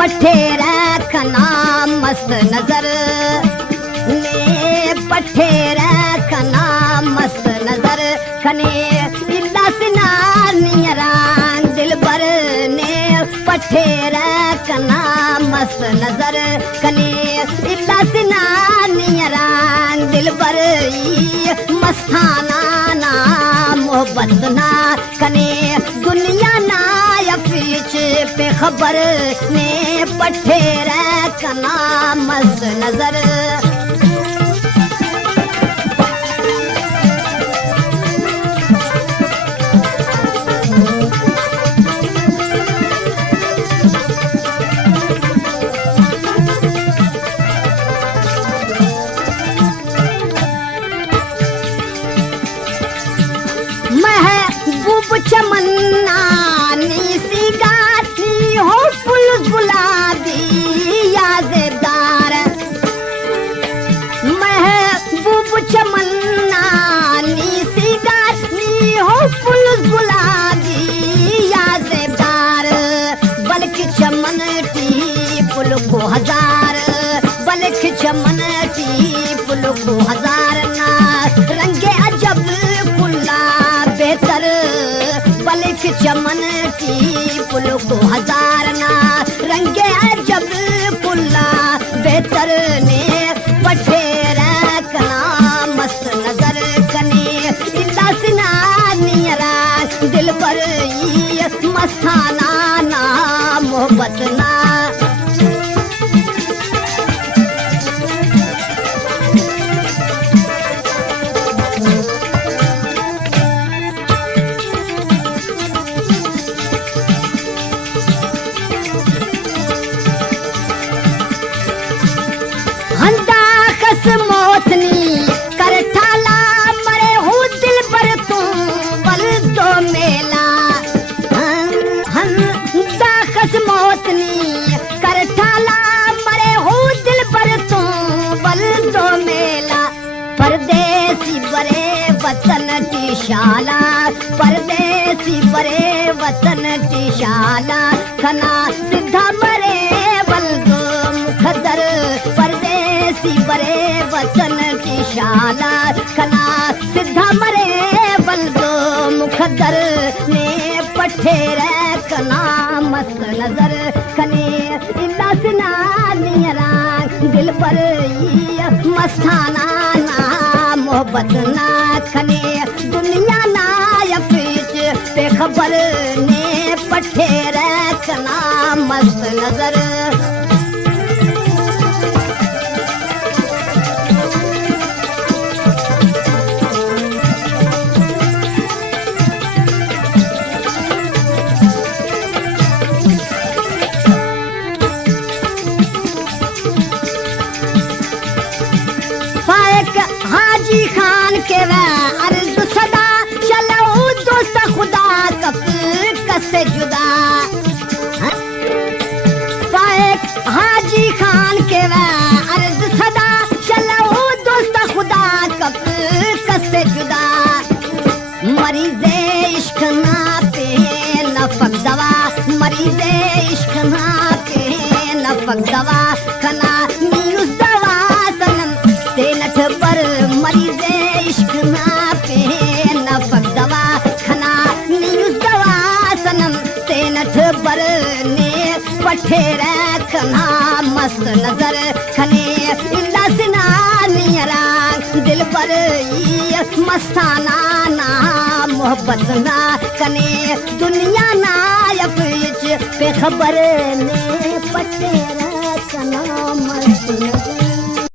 पठे रखना मस्त नजर ने पठे रखना मस्त नजर खने इलासना नियरान दिल भर ने पठे रखना मस्त नजर खने इलासना नियरान दिल भर मस्ताना ना मोहब्बत ना खने दुनिया ना पीछ पे खबर ने पठे रखना मस्त नजर महबूब चमन्ना गुलाबी यादेदार महबूब चमन्ना सी गानी हो पुलिस गुलाबी यादेदार बल्कि चमन टी पुल को हजार बल्कि चमन टी पुल को हजार ना रंगे अजब कुल्ला बेहतर बल्कि चमन टी पुल को हजार ना रंगे अजब कुल्ला बेहतर ने पठे रखना मस्त नजर कने इलासना नियरा दिल पर मस्ताना ना मोहब्बत ना वतन की शाला परदेसी बरे वतन की शाला खना सिद्धा मरे बल्दो मुखदर परदेसी बरे वतन की शाला खना सिद्धा मरे बल्दो मुखदर ने पठे रखना मस्त नजर खने इलासना नियरा दिल पर मस्ताना ना मोहब्बत ना खने दुनिया ना पीछ पे खबर ने पठे रखना मस्त नजर हाजी खान के वह अर्ज सदा चलो दोस्त खुदा कब कसे जुदा हाजी खान के वह अर्ज सदा चलो दोस्त खुदा कब कसे जुदा मरीज़े इश्क ना पे नफक दवा मरीज़े इश्क ना पे नफक दवा खना न्यूज़ दवा सनम तेनठ पर मरीज़े इश्क ना पे नफक दवा खना न्यूज़ दवा सनम तेनठ पर ने पठे रखना मस्त नजर खने इलासना नियरा दिल पर मस्ताना ना मोहब्बत ना कने दुनिया ना पीछ पे खबर ने पठे रखना